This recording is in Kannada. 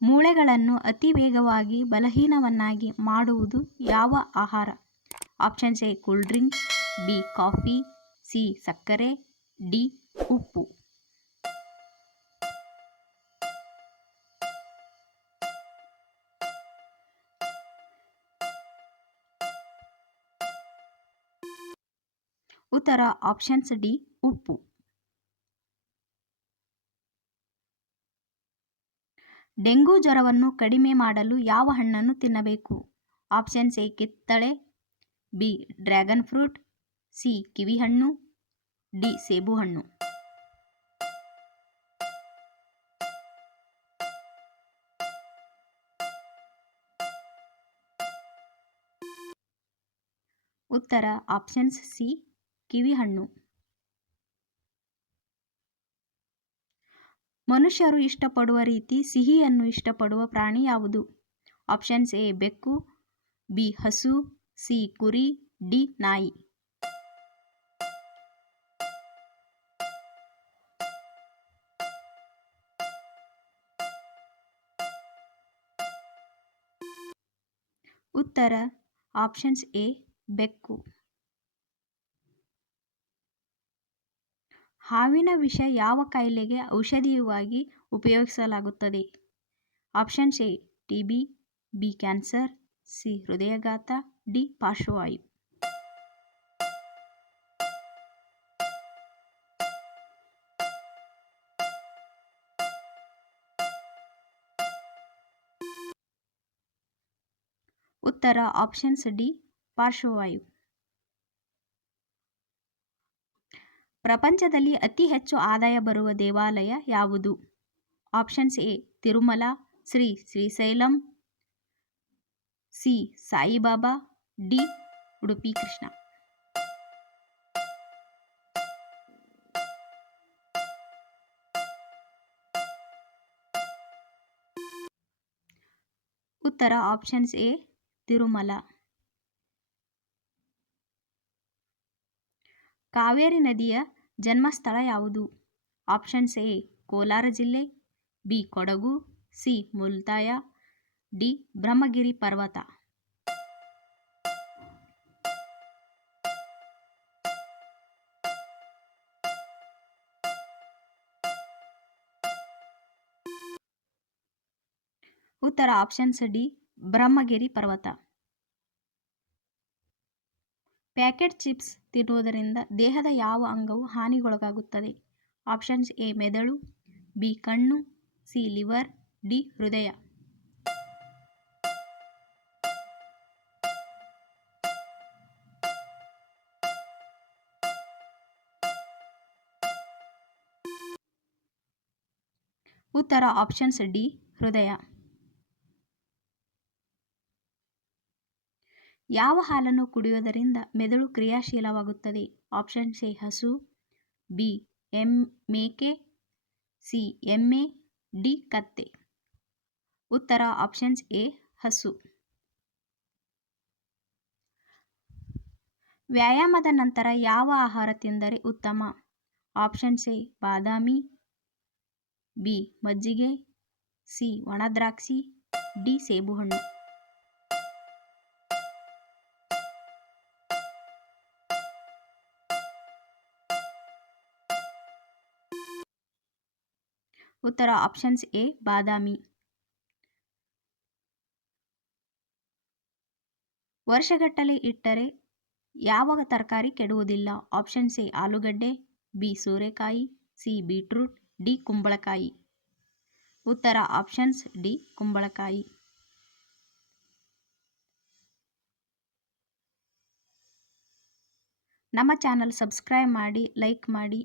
ಮೂಳೆಗಳನ್ನು ಅತಿ ವೇಗವಾಗಿ ಬಲಹೀನವನ್ನಾಗಿ ಮಾಡುವುದು ಯಾವ ಆಹಾರ? Options A cool drinks, B coffee, C ಸಕ್ಕರೆ, ಡಿ ಉಪ್ಪು. ಉತ್ತರ ಆಪ್ಷನ್ಸ್ ಡಿ ಉಪ್ಪು. ಡೆಂಗು ಜ್ವರವನ್ನು ಕಡಿಮೆ ಮಾಡಲು ಯಾವ ಹಣ್ಣನ್ನು ತಿನ್ನಬೇಕು? ಆಪ್ಷನ್ಸ್ ಎ ಕಿತ್ತಳೆ, ಬಿ ಡ್ರ್ಯಾಗನ್ ಫ್ರೂಟ್, ಸಿ ಕಿವಿಹಣ್ಣು, ಡಿ ಸೇಬುಹಣ್ಣು. ಉತ್ತರ ಆಪ್ಷನ್ಸ್ ಸಿ ಕಿವಿಹಣ್ಣು. ಮನುಷ್ಯರು ಇಷ್ಟಪಡುವ ರೀತಿ ಸಿಹಿಯನ್ನು ಇಷ್ಟಪಡುವ ಪ್ರಾಣಿ ಯಾವುದು? ಆಪ್ಷನ್ಸ್ ಎ ಬೆಕ್ಕು, ಬಿ ಹಸು, ಸಿ ಕುರಿ, ಡಿ ನಾಯಿ. ಉತ್ತರ ಆಪ್ಷನ್ಸ್ ಎ ಬೆಕ್ಕು. ಹಾವಿನ ವಿಷ ಯಾವ ಕಾಯಿಲೆಗೆ ಔಷಧಿಯಾಗಿ ಉಪಯೋಗಿಸಲಾಗುತ್ತದೆ? Options A TB, B cancer, C ಹೃದಯಾಘಾತ, ಡಿ ಪಾರ್ಶ್ವವಾಯು. ಉತ್ತರ ಆಪ್ಷನ್ಸ್ ಡಿ ಪಾರ್ಶ್ವವಾಯು. ಪ್ರಪಂಚದಲ್ಲಿ ಅತಿ ಹೆಚ್ಚು ಆದಾಯ ಬರುವ ದೇವಾಲಯ ಯಾವುದು? Options A Tirumala, C Srisailam, C Saibaba, D Udupi Krishna. ಉತ್ತರ ಆಪ್ಷನ್ಸ್ ಎ ತಿರುಮಲ. ಕಾವೇರಿ ನದಿಯ ಜನ್ಮಸ್ಥಳ ಯಾವುದು? ಆಪ್ಷನ್ಸ್ ಎ ಕೋಲಾರ ಜಿಲ್ಲೆ, B Kodagu, C Multai, D Brahmagiri ಪರ್ವತ. ಉತ್ತರ ಆಪ್ಷನ್ಸ್ ಡಿ ಬ್ರಹ್ಮಗಿರಿ ಪರ್ವತ. ಪ್ಯಾಕೆಟ್ ಚಿಪ್ಸ್ ತಿನ್ನುವುದರಿಂದ ದೇಹದ ಯಾವ ಅಂಗವು ಹಾನಿಗೊಳಗಾಗುತ್ತದೆ? ಆಪ್ಷನ್ಸ್ ಎ ಮೆದುಳು, ಬಿ ಕಣ್ಣು, ಸಿ ಲಿವರ್, ಡಿ ಹೃದಯ. ಉತ್ತರ ಆಪ್ಷನ್ಸ್ ಡಿ ಹೃದಯ. ಯಾವ ಹಾಲನ್ನು ಕುಡಿಯುವುದರಿಂದ ಮೆದುಳು ಕ್ರಿಯಾಶೀಲವಾಗುತ್ತದೆ? ಆಪ್ಷನ್ಸ್ ಎ ಹಸು, ಬಿ ಮೇಕೆ, ಸಿ ಎಮ್ಮೆ, ಡಿ ಕತ್ತೆ. ಉತ್ತರ ಆಪ್ಷನ್ಸ್ ಎ ಹಸು. ವ್ಯಾಯಾಮದ ನಂತರ ಯಾವ ಆಹಾರ ತಿಂದರೆ ಉತ್ತಮ? ಆಪ್ಷನ್ಸ್ ಎ ಬಾದಾಮಿ, ಬಿ ಮಜ್ಜಿಗೆ, ಸಿ ಒಣದ್ರಾಕ್ಷಿ, ಡಿ ಸೇಬುಹಣ್ಣು. ಉತ್ತರ ಆಪ್ಷನ್ಸ್ ಎ ಬಾದಾಮಿ. ವರ್ಷಗಟ್ಟಲೆ ಇಟ್ಟರೆ ಯಾವ ತರಕಾರಿ ಕೆಡುವುದಿಲ್ಲ? ಆಪ್ಷನ್ಸ್ ಎ ಆಲೂಗಡ್ಡೆ, ಬಿ ಸೋರೆಕಾಯಿ, ಸಿ ಬೀಟ್ರೂಟ್, ಡಿ ಕುಂಬಳಕಾಯಿ. ಉತ್ತರ ಆಪ್ಷನ್ಸ್ ಡಿ ಕುಂಬಳಕಾಯಿ. ನಮ್ಮ ಚಾನಲ್ ಸಬ್ಸ್ಕ್ರೈಬ್ ಮಾಡಿ, ಲೈಕ್ ಮಾಡಿ.